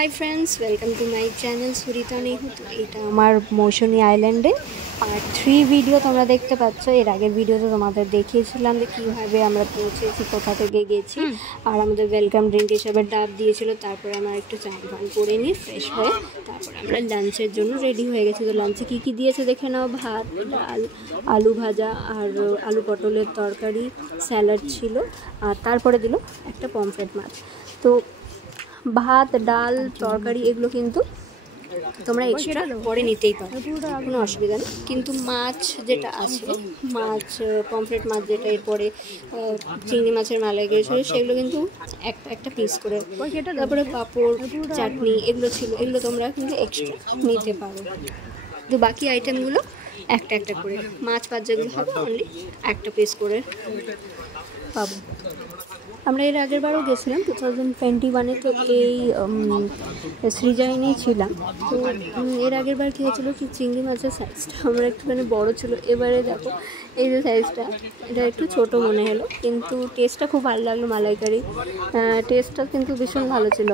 High friends welcome to my channel Surita Nehu. तो এটা আমার মৌসুমী আইল্যান্ডে পার্ট 3 ভিডিও তোমরা দেখতে পাচ্ছ। এর আগের ভিডিওতে তোমাদের দেখিয়েছিলাম যে কীভাবে আমরা পৌঁছেছি, কোথা থেকে গেছি, আর আমাদের ওয়েলকাম ড্রিঙ্ক হিসেবে ডাব দিয়েছিল। তারপরে আমরা একটু চান ফান করে নিই ফ্রেশ হয়ে তারপরে আমরা লাঞ্চের জন্য রেডি হয়ে গেছি। তো লাঞ্চে কী কী দিয়েছে দেখে নাও। ভাত, ডাল, আলু ভাজা আর আলু পটলের তরকারি, স্যালাড ছিল, আর তারপরে দিল একটা পমফ্রেট মাছ। তো ভাত, ডাল, তরকারি এগুলো কিন্তু তোমরা এক্সট্রা পরে নিতেই পারো, কোনো অসুবিধা নেই। কিন্তু মাছ যেটা আছে, মাছ পমফ্রেট মাছ যেটা, এরপরে চিংড়ি মাছের মালাইকারি ছিল, সেগুলো কিন্তু একটা একটা পিস করে। তারপরে পাঁপড়, চাটনি এগুলো ছিল, এগুলো তোমরা কিন্তু এক্সট্রা নিতে পারো। তো বাকি আইটেমগুলো একটা একটা করে, মাছ ভাত যেগুলো হবে অনলি একটা পিস করে পাবো। আমরা এর আগের বারও গেছিলাম 2021-এ, তো এই শ্রীজাইনেই ছিলাম। তো এর আগের বার কী হয়েছিলো কি, চিংড়ি মাছের সাইজটা আমরা একটুখানি বড়ো ছিল। এবারে দেখো এই যে সাইজটা, এটা একটু ছোট মনে হলো, কিন্তু টেস্টটা খুব ভালো লাগলো। মালাইকারি টেস্টটা কিন্তু ভীষণ ভালো ছিল।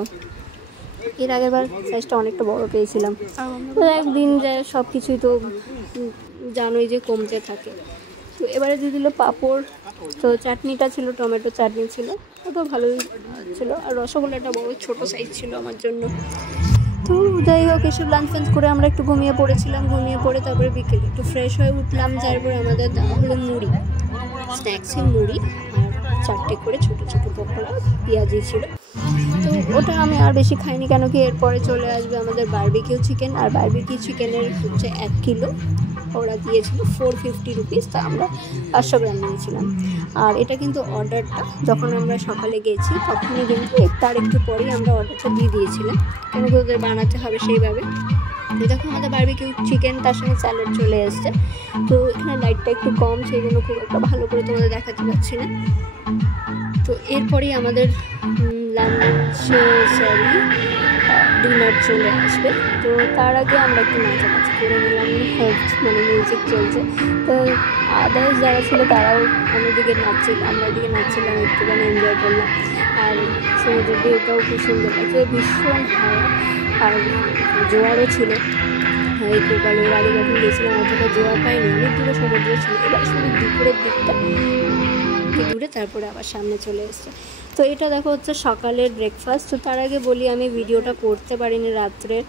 এর আগের বার সাইজটা অনেকটা বড় পেয়েছিলাম। তো একদিন যায় সব কিছুই তো জানোই যে কমতে থাকে। তো এবারে দিয়ে দিল পাঁপড়, তো চাটনিটা ছিল টমেটো চাটনি ছিল, ওটা ভালোই ছিল। আর রসগোল্লাটা বড় ছোটো সাইজ ছিল আমার জন্য। তো যাই হোক, এসব লাঞ্চ ফাঞ্চ করে আমরা একটু ঘুমিয়ে পড়েছিলাম। ঘুমিয়ে পড়ে তারপরে বিকেলে একটু ফ্রেশ হয়ে উঠলাম। তারপরে আমাদের দেওয়া হলো মুড়ি, স্ন্যাক্সে মুড়ি আর 4টে করে ছোটো ছোটো পকোড়া, পেঁয়াজি ছিল। তো ওটা আমি আর বেশি খাইনি, কেন কি এরপরে চলে আসবে আমাদের বারবিকিউ চিকেন। আর বারবিকিউ চিকেনের হচ্ছে 1 কিলো, ওরা দিয়েছিল 450 রুপিস। তা আমরা 500 গ্রাম নিয়েছিলাম। আর এটা কিন্তু অর্ডারটা যখন আমরা সকালে গেছি তখনই কিন্তু তার একটু পরেই আমরা অর্ডারটা দিয়ে দিয়েছিলাম, কেন কি ওদের বানাতে হবে সেইভাবে। তো দেখো আমাদের বারবিকিউ চিকেন, তার সঙ্গে স্যালাড চলে এসছে। তো এখানে লাইটটা একটু কম, সেই জন্য খুব একটা ভালো করে তোমাদের দেখাতে পারছি না। তো এরপরেই আমাদের ডিনার চলে আসবে। তো তার আগে আমরা একটু নাচানাচি করে নিলাম, মানে মিউজিক চলছে। তো আদার্স যারা ছিল তারাও অন্যদিকে নাচছিল, আমরা এদিকে নাচছিলাম, একটুখানি এনজয় করলাম। আর সমুদ্রের ভিউটাও খুব সুন্দর লাগছে, ভীষণ হাওয়া আর জোয়ারও ছিল। এই কোপালের আগে যখন গেছিলাম অতটা জোয়ার পাইনি, অনেক দূরে সমুদ্র ছিল। এবার শুধু দুপুরের দিকটা দূরে, তারপরে আবার সামনে চলে এসছে। তো এটা দেখো হচ্ছে সকালের ব্রেকফাস্ট। তো তার আগে বলি আমি ভিডিওটা করতে পারিনি রাত্রের,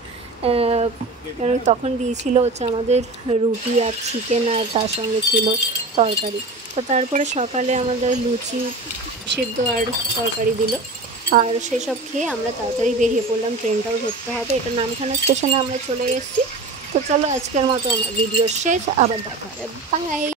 কারণ তখন দিয়েছিল হচ্ছে আমাদের রুটি আর চিকেন, আর তার সঙ্গে ছিল তরকারি। তো তারপরে সকালে আমাদের লুচি সিদ্ধ আর তরকারি দিল। আর সেই সব খেয়ে আমরা তাড়াতাড়ি বেরিয়ে পড়লাম, ট্রেনটাও ধরতে হবে। এটা নামখানা স্টেশনে আমরা চলে এসেছি। তো চলো আজকের মতো আমার ভিডিও শেষ, আবার দেখা হবে, বাই।